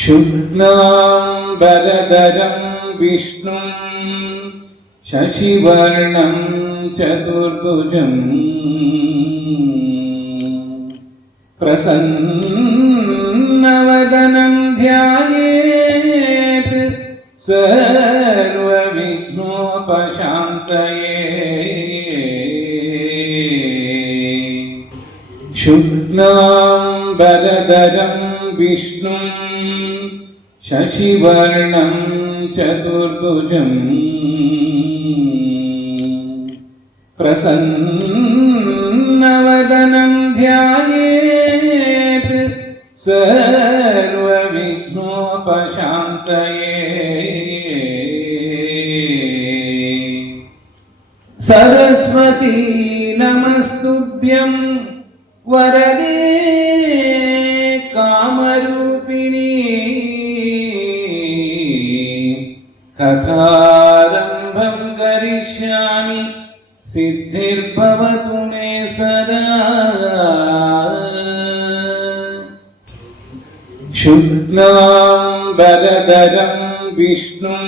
शुक्लां बलधरं विष्णुं शशिवर्णं चतुर्भुजम् प्रसन्नवदनं ध्यायेत् सर्वविघ्नोपशान्तये शुक्लां बलधरं विष्णुं शशिवर्णं चतुर्भुजम् प्रसन्नवदनं ध्यायेत् सर्वविघ्नोपशान्तये सरस्वती नमस्तुभ्यं वरदे शुक्लां बलधरं विष्णुं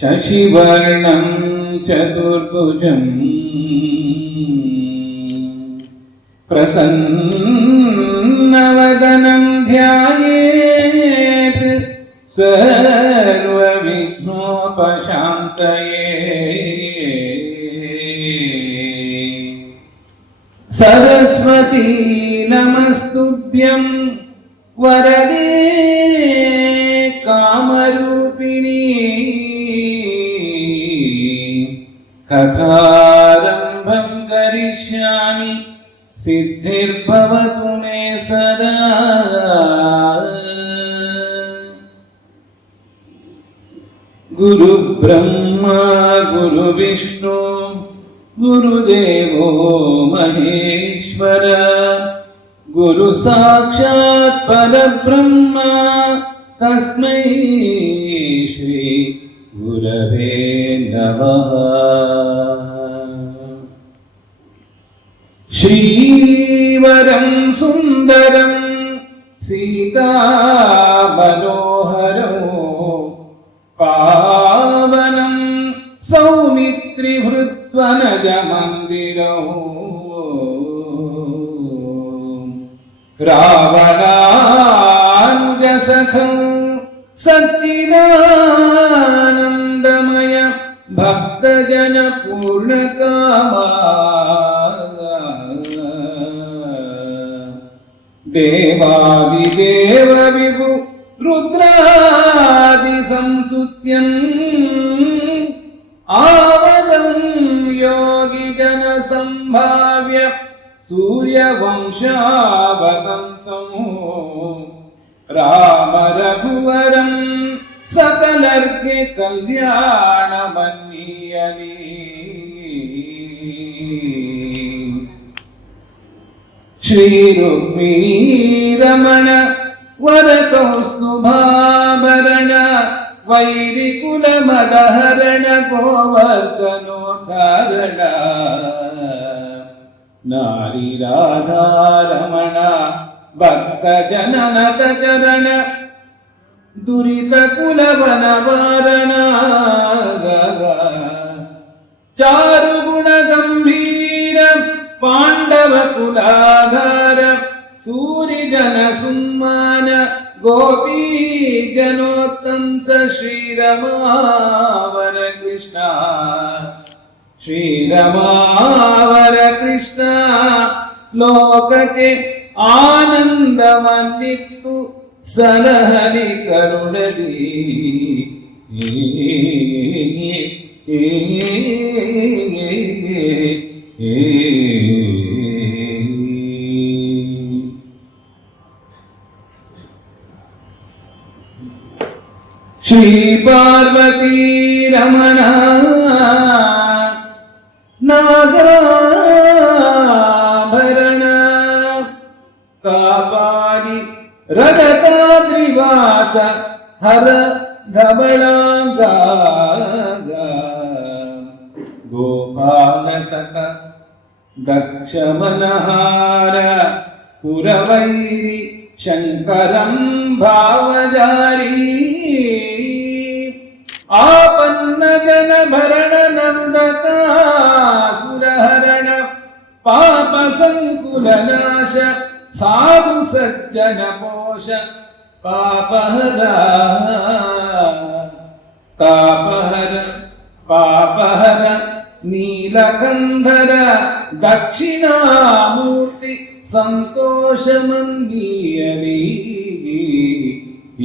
शशिवर्णं चतुर्भुजम् प्रसन्नवदनं ध्यायेत् सर्वविघ्नोपशान्तये सरस्वती नमस्तुभ्यं वरदे कथारम्भं करिष्यामि सिद्धिर्भवतु मे सदा गुरुब्रह्मा गुरुविष्णु गुरुदेवो महेश्वर गुरु साक्षात् परब्रह्म तस्मै श्री ഗുരവേ നമ ശ്രീവരം സുന്ദരം സീതാമനോഹരം പാവനം സൗമിത്രിഭൃത്വനജ മന്ദിരവും രാവണാഞ്ജസഖം സച്ചിദാ രഘുവരം സകലർക്ക് കല്യാണമന്യനീ. ശ്രീരുക്മിണീ രമണ വരകൗസ്തുഭാഭരണ വൈരികുലമദഹരണ ഗോവർദ്ധനോദ്ധാരണ. നാരീരാധാരമണ ഭക്തജനനത ചരണ ದುರಿತ ಕುಲವನವಾರಣ ಚಾರು ಗುಣ ಗಂಭೀರ ಪಾಂಡವ ಕುಲಾಧಾರ ಸೂರಿ ಜನ ಸುಮ್ಮಾನ ಗೋಪೀ ಜನೋತ್ತಂಸ ಶ್ರೀರಮಾವರ ಕೃಷ್ಣ ಶ್ರೀರಮಾವರ ಕೃಷ್ಣ ಲೋಕಕ್ಕೆ ಆನಂದವನ್ನಿತ್ತು సలహని కరుణది. శ్రీ పార్వతీ రమణ నాగాభరణ కాపా रजताद्रिवास हर धवलाङ्गा गोपालसख दक्षमनहार पुरवैरि शङ्करं भावधारी। नंदता सुरहरण पाप पापसङ्कुलनाश సాధు సజ్జన మోష పాపహర తాపహర పాపహర నీలకంధర దక్షిణామూర్తి సంతోషమన్నీయని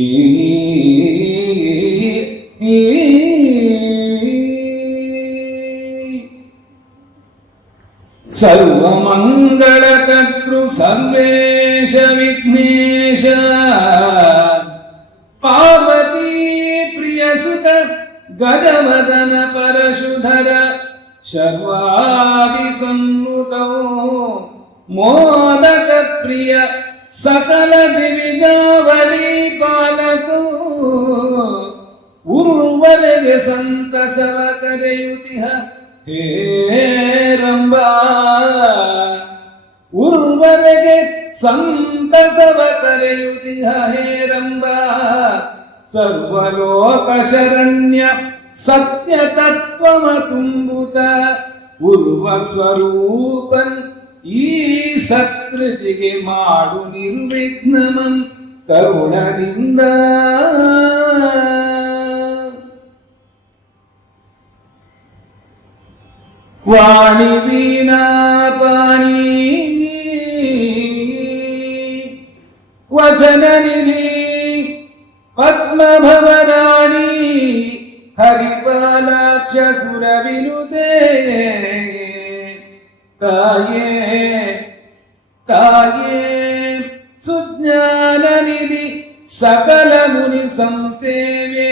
ఈ ಸರ್ವಮಂಗಳಕರ್ತೃ ಸರ್ವೇಶ ವಿಘ್ನೇಶ ಪಾರ್ವತೀ ಪ್ರಿಯಸುತ ಗದವದನ ಪರಶುಧರ ಶರ್ವಾದಿ ಸನ್ನುತೋ ಮೋದಕ ಪ್ರಿಯ ಸಕಲ ದಿವಿಜಾವಳಿ ಪಾಲಕು ಉರುವರೆಗೆ ಸಂತಸವ ಕರೆಯುತಿಹ ಹೇ ಸಂತಸವ ಕರೆಯುತಿಹ ಹೇರಂಬ ಸರ್ವಲೋಕ ಶರಣ್ಯ ಸತ್ಯ ತತ್ವಮ ತುಂಬುತ. ಉರ್ವ ಸ್ವರೂಪನ್ ಈ ಸತ್ಕೃತಿಗೆ ಮಾಡು ನಿರ್ವಿಘ್ನಮಂ ಕರುಣದಿಂದ. ವಾಣಿ ವೀಣಾ ಪಾಣಿ ತಾಯೇ ತಾಯೇ, ಸುಜ್ಞಾನ ನಿಧಿ, ಸಕಲ ಮುನಿ ಸಂಸೇವೆ,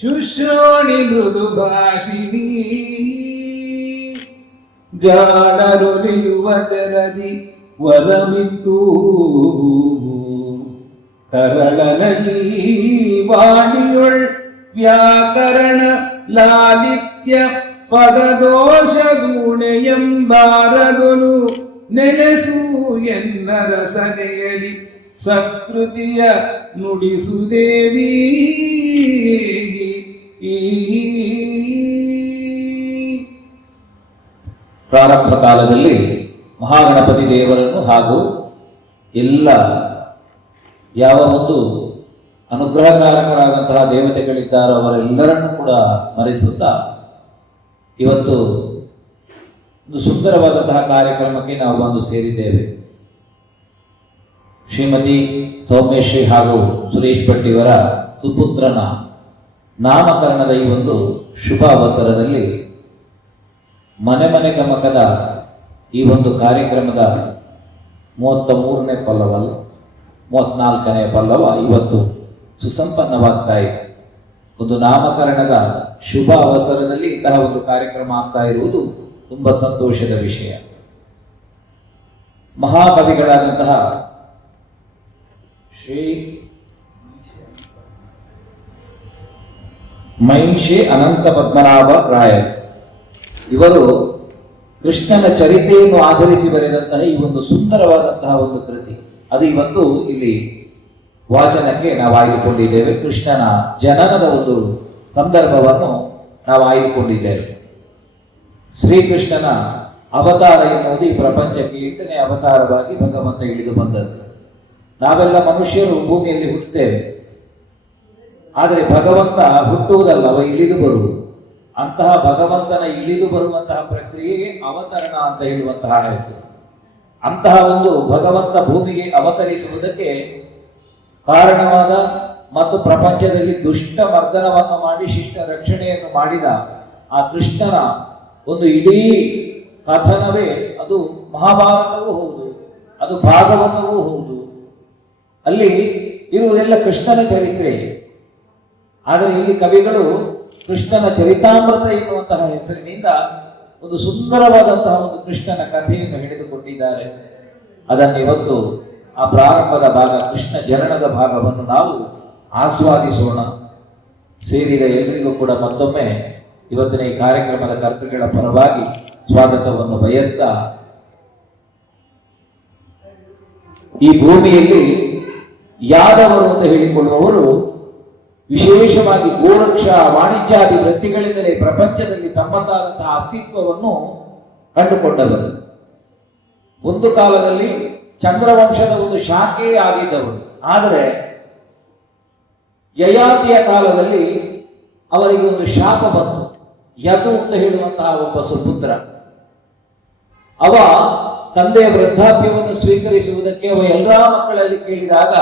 ಶುಶ್ರೋಣಿ ಮೃದು ಭಾಷಿಣಿ. ಜಾಡರುಳಿಯುವ ತೆರದಿ ವರಮಿತ್ತು ಕರಳನೈ ವಾಣಿಯೊಳ್ ವ್ಯಾಕರಣ ಲಾಲಿತ್ಯ ಪದದೋಷ ಗೂಣೆಯಂಬಾರದೊಲು ನೆಲೆಸು ಎನ್ನ ಸಕೃತಿಯ ನುಡಿಸುದೇವಿ ಪ್ರಾರಂಭ ಕಾಲದಲ್ಲಿ ಮಹಾಗಣಪತಿ ದೇವರನ್ನು ಹಾಗೂ ಎಲ್ಲ ಯಾವ ಒಂದು ಅನುಗ್ರಹಕಾರಕರಾದಂತಹ ದೇವತೆಗಳಿದ್ದಾರೋ ಅವರೆಲ್ಲರನ್ನು ಕೂಡ ಸ್ಮರಿಸುತ್ತಾ ಇವತ್ತು ಒಂದು ಸುಂದರವಾದಂತಹ ಕಾರ್ಯಕ್ರಮಕ್ಕೆ ನಾವು ಬಂದು ಸೇರಿದ್ದೇವೆ. ಶ್ರೀಮತಿ ಸೌಮ್ಯಶ್ರೀ ಹಾಗೂ ಸುರೇಶ್ ಭಟ್ ಇವರ ಸುಪುತ್ರನ ನಾಮಕರಣದ ಈ ಒಂದು ಶುಭ ಅವಸರದಲ್ಲಿ ಮನೆ ಮನೆ ಗಮಕದ ಈ ಒಂದು ಕಾರ್ಯಕ್ರಮದ ಮೂವತ್ತ ಮೂರನೇ ಪಲ್ಲವಲ್ಲ, ಮೂವತ್ನಾಲ್ಕನೇ ಪಲ್ಲವ ಇವತ್ತು ಸುಸಂಪನ್ನವಾಗ್ತಾ ಇದೆ. ಒಂದು ನಾಮಕರಣದ ಶುಭ ಅವಸರದಲ್ಲಿ ಇಂತಹ ಒಂದು ಕಾರ್ಯಕ್ರಮ ಆಗ್ತಾ ಇರುವುದು ತುಂಬಾ ಸಂತೋಷದ ವಿಷಯ. ಮಹಾಕವಿಗಳಾದಂತಹ ಶ್ರೀ ಮಹಿಷಿ ಅನಂತ ಪದ್ಮನಾಭ ರಾಯ ಇವರು ಕೃಷ್ಣನ ಚರಿತೆಯನ್ನು ಆಧರಿಸಿ ಬರೆದಂತಹ ಈ ಒಂದು ಸುಂದರವಾದಂತಹ ಒಂದು ಕೃತಿ. ಅದು ಇವತ್ತು ಇಲ್ಲಿ ವಾಚನಕ್ಕೆ ನಾವು ಆಯ್ದುಕೊಂಡಿದ್ದೇವೆ. ಕೃಷ್ಣನ ಜನನದ ಒಂದು ಸಂದರ್ಭವನ್ನು ನಾವು ಆಯ್ದುಕೊಂಡಿದ್ದೇವೆ. ಶ್ರೀಕೃಷ್ಣನ ಅವತಾರ ಎನ್ನುವುದು ಈ ಪ್ರಪಂಚಕ್ಕೆ ಎಂಟನೇ ಅವತಾರವಾಗಿ ಭಗವಂತ ಇಳಿದು ಬಂದದ್ದು. ನಾವೆಲ್ಲ ಮನುಷ್ಯರು ಭೂಮಿಯಲ್ಲಿ ಹುಟ್ಟುತ್ತೇವೆ. ಆದರೆ ಭಗವಂತ ಹುಟ್ಟುವುದಲ್ಲ ಅವ ಇಳಿದು ಬರುವುದು. ಅಂತಹ ಭಗವಂತನ ಇಳಿದು ಬರುವಂತಹ ಪ್ರಕ್ರಿಯೆಗೆ ಅವತರಣ ಅಂತ ಹೇಳುವಂತಹ ಹೆಸರು. ಅಂತಹ ಒಂದು ಭಗವಂತ ಭೂಮಿಗೆ ಅವತರಿಸುವುದಕ್ಕೆ ಕಾರಣವಾದ ಮತ್ತು ಪ್ರಪಂಚದಲ್ಲಿ ದುಷ್ಟ ಮರ್ದನವನ್ನು ಮಾಡಿ ಶಿಷ್ಟ ರಕ್ಷಣೆಯನ್ನು ಮಾಡಿದ ಆ ಕೃಷ್ಣನ ಒಂದು ಇಡೀ ಕಥನವೇ ಅದು ಮಹಾಭಾರತವೂ ಹೌದು, ಅದು ಭಾಗವತವೂ ಹೌದು. ಅಲ್ಲಿ ಇರುವುದೆಲ್ಲ ಕೃಷ್ಣನ ಚರಿತ್ರೆ. ಆದರೆ ಇಲ್ಲಿ ಕವಿಗಳು ಕೃಷ್ಣನ ಚರಿತಾಮೃತ ಎನ್ನುವಂತಹ ಹೆಸರಿನಿಂದ ಒಂದು ಸುಂದರವಾದಂತಹ ಒಂದು ಕೃಷ್ಣನ ಕಥೆಯನ್ನು ಹಿಡಿದುಕೊಂಡಿದ್ದಾರೆ. ಅದನ್ನು ಇವತ್ತು ಆ ಪ್ರಾರಂಭದ ಭಾಗ, ಕೃಷ್ಣ ಜನನದ ಭಾಗವನ್ನು ನಾವು ಆಸ್ವಾದಿಸೋಣ. ಸೇರಿದ ಎಲ್ಲರಿಗೂ ಕೂಡ ಮತ್ತೊಮ್ಮೆ ಇವತ್ತಿನ ಈ ಕಾರ್ಯಕ್ರಮದ ಕರ್ತೃಗಳ ಪರವಾಗಿ ಸ್ವಾಗತವನ್ನು ಬಯಸ್ತಾ ಈ ಭೂಮಿಯಲ್ಲಿ ಯಾದವರು ಅಂತ ಹೇಳಿಕೊಳ್ಳುವವರು ವಿಶೇಷವಾಗಿ ಗೋರಕ್ಷ ವಾಣಿಜ್ಯಾದಿ ವೃತ್ತಿಗಳಿಂದಲೇ ಪ್ರಪಂಚದಲ್ಲಿ ತಮ್ಮದಾದಂತಹ ಅಸ್ತಿತ್ವವನ್ನು ಕಂಡುಕೊಂಡವರು. ಒಂದು ಕಾಲದಲ್ಲಿ ಚಂದ್ರವಂಶದ ಒಂದು ಶಾಖೆಯೇ ಆಗಿದ್ದವರು. ಆದರೆ ಯಯಾತಿಯ ಕಾಲದಲ್ಲಿ ಅವರಿಗೆ ಒಂದು ಶಾಪ ಬಂತು. ಯತು ಅಂತ ಹೇಳುವಂತಹ ಒಬ್ಬ ಸುಪುತ್ರ. ಅವ ತಂದೆಯ ವೃದ್ಧಾಪ್ಯವನ್ನು ಸ್ವೀಕರಿಸುವುದಕ್ಕೆ ಅವ ಎಲ್ಲಾ ಮಕ್ಕಳಲ್ಲಿ ಕೇಳಿದಾಗ,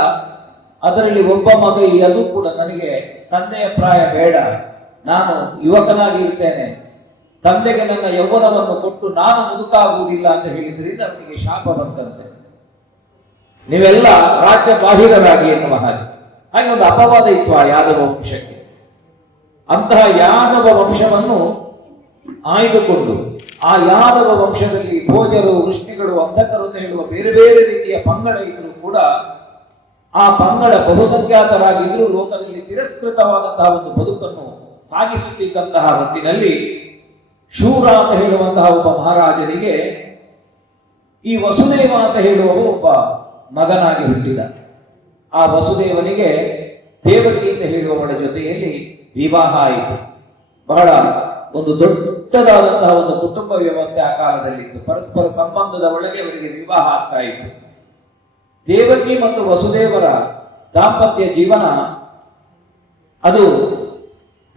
ಅದರಲ್ಲಿ ಒಬ್ಬ ಮಗ ಯದು ಕೂಡ ನನಗೆ ತಂದೆಯ ಪ್ರಾಯ ಬೇಡ. ನಾನು ಯುವಕನಾಗಿ ಇರ್ತೇನೆ ತಂದೆಗೆ ನನ್ನ ಯೌವನವನ್ನು ಕೊಟ್ಟು ನಾನು ಮುದುಕಾಗುವುದಿಲ್ಲ ಅಂತ ಹೇಳಿದ್ರಿಂದ ಅವನಿಗೆ ಶಾಪ ಬಂತಂತೆ. ನೀವೆಲ್ಲ ರಾಜ್ಯ ಬಾಹಿರರಾಗಿ ಎನ್ನುವ ಹಾಗೆ. ಹಾಗೆ ಒಂದು ಅಪವಾದ ಇತ್ತು ಆ ಯಾದವ ವಂಶಕ್ಕೆ. ಅಂತಹ ಯಾದವ ವಂಶವನ್ನು ಆಯ್ದುಕೊಂಡು ಆ ಯಾದವ ವಂಶದಲ್ಲಿ ಭೋಜರು ವೃಷ್ಣಿಗಳು ಅಂಧಕರು ಅಂತ ಹೇಳುವ ಬೇರೆ ಬೇರೆ ರೀತಿಯ ಪಂಗಡ ಇದ್ರೂ ಕೂಡ ಆ ಪಂಗಡ ಬಹುಸಂಖ್ಯಾತರಾಗಿದ್ದರೂ ಲೋಕದಲ್ಲಿ ತಿರಸ್ಕೃತವಾದಂತಹ ಒಂದು ಬದುಕನ್ನು ಸಾಗಿಸುತ್ತಿದ್ದಂತಹ ಹೊತ್ತಿನಲ್ಲಿ ಶೂರ ಅಂತ ಹೇಳುವಂತಹ ಒಬ್ಬ ಮಹಾರಾಜನಿಗೆ ಈ ವಸುದೇವ ಅಂತ ಹೇಳುವವ ಒಬ್ಬ ಮಗನಾಗಿ ಹುಟ್ಟಿದ. ಆ ವಸುದೇವನಿಗೆ ದೇವಕಿ ಅಂತ ಹೇಳುವವಳ ಜೊತೆಯಲ್ಲಿ ವಿವಾಹ ಆಯಿತು. ಬಹಳ ಒಂದು ದೊಡ್ಡದಾದಂತಹ ಒಂದು ಕುಟುಂಬ ವ್ಯವಸ್ಥೆ ಆ ಕಾಲದಲ್ಲಿತ್ತು. ಪರಸ್ಪರ ಸಂಬಂಧದ ಒಳಗೆ ಅವರಿಗೆ ವಿವಾಹ ಆಗ್ತಾ ಇತ್ತು. ದೇವಕಿ ಮತ್ತು ವಸುದೇವರ ದಾಂಪತ್ಯ ಜೀವನ ಅದು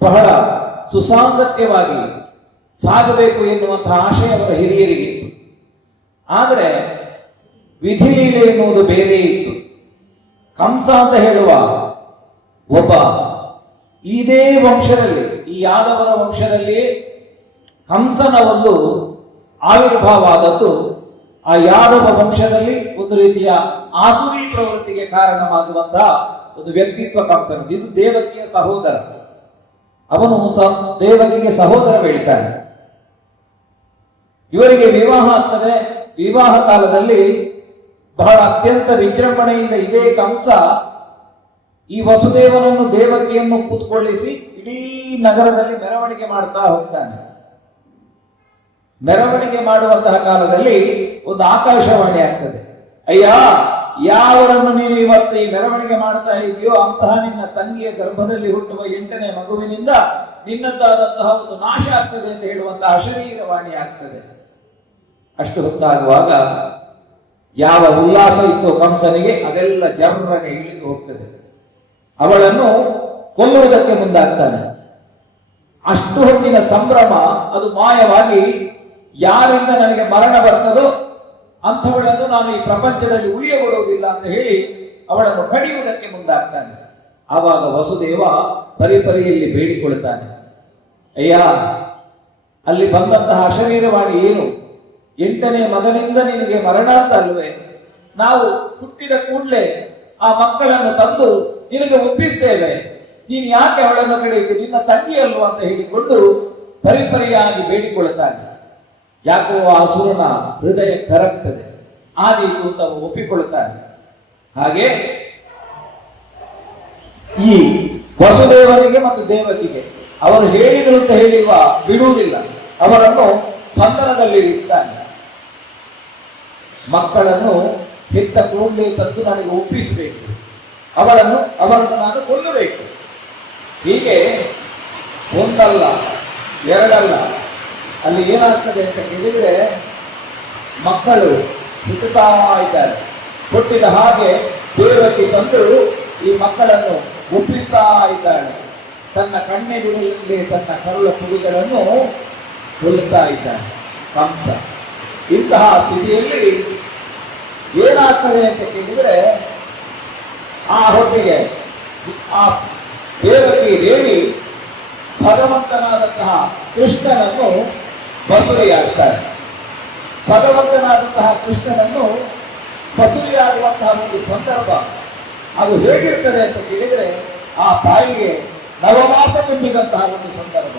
ಬಹಳ ಸುಸಾಂಗತ್ಯವಾಗಿ ಸಾಗಬೇಕು ಎನ್ನುವಂತಹ ಆಶಯ ಅವರ ಹಿರಿಯರಿಗಿತ್ತು. ಆದರೆ ವಿಧಿಲೀಲೆ ಎನ್ನುವುದು ಬೇರೆ ಇತ್ತು. ಕಂಸ ಅಂತ ಹೇಳುವ ಒಬ್ಬ ಇದೇ ವಂಶದಲ್ಲಿ, ಈ ಯಾದವರ ವಂಶದಲ್ಲಿ ಕಂಸನ ಒಂದು ಆವಿರ್ಭಾವ ಆದದ್ದು, ಆ ಯಾದವ ವಂಶದಲ್ಲಿ ಒಂದು ರೀತಿಯ ಆಸುರಿ ಪ್ರವೃತ್ತಿಗೆ ಕಾರಣವಾಗುವಂತಹ ಒಂದು ವ್ಯಕ್ತಿತ್ವ ಕಂಸನ ಇದು ದೇವಕಿಯ ಸಹೋದರ. ಅವನು ದೇವಕಿಗೆ ಸಹೋದರ ಬೆಳಿತಾನೆ ಇವರಿಗೆ ವಿವಾಹ ಆಗ್ತದೆ. ವಿವಾಹ ಕಾಲದಲ್ಲಿ ಬಹಳ ಅತ್ಯಂತ ವಿಜೃಂಭಣೆಯಿಂದ ಇದೇ ಕಂಸ ಈ ವಸುದೇವನನ್ನು ದೇವಕಿಯನ್ನು ಕೂತ್ಕೊಳ್ಳಿಸಿ ಇಡೀ ನಗರದಲ್ಲಿ ಮೆರವಣಿಗೆ ಮಾಡ್ತಾ ಹೋಗ್ತಾನೆ. ಮೆರವಣಿಗೆ ಮಾಡುವಂತಹ ಕಾಲದಲ್ಲಿ ಒಂದು ಆಕಾಶವಾಣಿ ಆಗ್ತದೆ. ಅಯ್ಯ, ಯಾವರನ್ನು ನೀನು ಇವತ್ತು ಈ ಮೆರವಣಿಗೆ ಮಾಡ್ತಾ ಇದೆಯೋ ಅಂತಹ ನಿನ್ನ ತಂಗಿಯ ಗರ್ಭದಲ್ಲಿ ಹುಟ್ಟುವ ಎಂಟನೇ ಮಗುವಿನಿಂದ ನಿನ್ನದ್ದಾದಂತಹ ಒಂದು ನಾಶ ಆಗ್ತದೆ ಅಂತ ಹೇಳುವಂತಹ ಅಶರೀರವಾಣಿ ಆಗ್ತದೆ. ಅಷ್ಟು ಹೊತ್ತಾಗುವಾಗ ಯಾವ ಉಲ್ಲಾಸ ಇತ್ತು ಕಂಸನಿಗೆ ಅದೆಲ್ಲ ಜರ್ರನೆ ಇಳಿದು ಹೋಗ್ತದೆ. ಅವಳನ್ನು ಕೊಲ್ಲುವುದಕ್ಕೆ ಮುಂದಾಗ್ತಾನೆ. ಅಷ್ಟು ಹೊತ್ತಿನ ಸಂಭ್ರಮ, ಅದು ಮಾಯವಾಗಿ ಯಾರಿಂದ ನನಗೆ ಮರಣ ಬರ್ತದೋ ಅಂಥವಳನ್ನು ನಾನು ಈ ಪ್ರಪಂಚದಲ್ಲಿ ಉಳಿಯಗೊಡುವುದಿಲ್ಲ ಅಂತ ಹೇಳಿ ಅವಳನ್ನು ಕಡಿಯುವುದಕ್ಕೆ ಮುಂದಾಗ್ತಾನೆ. ಆವಾಗ ವಸುದೇವ ಪರಿಪರಿಯಲ್ಲಿ ಬೇಡಿಕೊಳ್ತಾನೆ. ಅಯ್ಯ, ಅಲ್ಲಿ ಬಂದಂತಹ ಅಶರೀರವಾಣಿ ಏನು? ಎಂಟನೇ ಮಗನಿಂದ ನಿನಗೆ ಮರಣ ಅಂತ ಅಲ್ವೇ? ನಾವು ಹುಟ್ಟಿದ ಕೂಡಲೇ ಆ ಮಕ್ಕಳನ್ನು ತಂದು ನಿನಗೆ ಒಪ್ಪಿಸ್ತೇವೆ. ನೀನು ಯಾಕೆ ಅವಳನ್ನು ಕಡೆಯುತ್ತೆ ನಿನ್ನ ತಂಗಿ ಅಂತ ಹೇಳಿಕೊಂಡು ಪರಿಪರಿಯಾಗಿ ಬೇಡಿಕೊಳ್ಳುತ್ತಾನೆ. ಯಾಕೋ ಆ ಸುರನ ಹೃದಯ ಕರಗ್ತದೆ. ಆದೀತು ಅಂತ ತಾವು ಒಪ್ಪಿಕೊಳ್ಳುತ್ತಾನೆ. ಹಾಗೆ ಈ ವಸುದೇವನಿಗೆ ಮತ್ತು ದೇವತೆಗೆ ಅವರು ಹೇಳಿದರು ಅಂತ ಹೇಳಿರುವ ಬಿಡುವುದಿಲ್ಲ. ಅವರನ್ನು ಬಂಧನದಲ್ಲಿ ಇರಿಸ್ತಾನೆ. ಮಕ್ಕಳನ್ನು ಹೆತ್ತ ಕೂಡಲೇ ತಂದು ನನಗೆ ಒಪ್ಪಿಸಬೇಕು. ಅವರನ್ನು ನಾನು ಕೊಲ್ಲಬೇಕು. ಹೀಗೆ ಒಂದಲ್ಲ, ಎರಡಲ್ಲ, ಅಲ್ಲಿ ಏನಾಗ್ತದೆ ಅಂತ ಕೇಳಿದ್ರೆ ಮಕ್ಕಳು ಹುಟ್ಟುತ್ತಾ ಇದ್ದಾರೆ ಹುಟ್ಟಿದ ಹಾಗೆ ದೇವಕ್ಕೆ ತಂದು ಈ ಮಕ್ಕಳನ್ನು ಒಪ್ಪಿಸ್ತಾ ಇದ್ದಾಳೆ. ತನ್ನ ಕಣ್ಣೆದುರಿನಲ್ಲಿ ತನ್ನ ಕರುಳ ಕುಡಿಗಳನ್ನು ಕೊಲ್ಲುತ್ತಾ ಇದ್ದಾನೆ ಕಂಸ. ಇಂತಹ ಸ್ಥಿತಿಯಲ್ಲಿ ಏನಾಗ್ತದೆ ಅಂತ ಕೇಳಿದ್ರೆ ಹೊತ್ತಿಗೆ ಆ ದೇವಕಿ ದೇವಿ ಭಗವಂತನಾದಂತಹ ಕೃಷ್ಣನನ್ನು ಬಸುರಿಯಾಗ್ತಾರೆ. ಭಗವಂತನಾದಂತಹ ಕೃಷ್ಣನನ್ನು ಬಸುರಿಯಾಗುವಂತಹ ಒಂದು ಸಂದರ್ಭ ಅದು ಹೇಗಿರ್ತದೆ ಅಂತ ಕೇಳಿದರೆ ಆ ತಾಯಿಗೆ ನವಮಾಸ ತುಂಬಿದಂತಹ ಒಂದು ಸಂದರ್ಭ.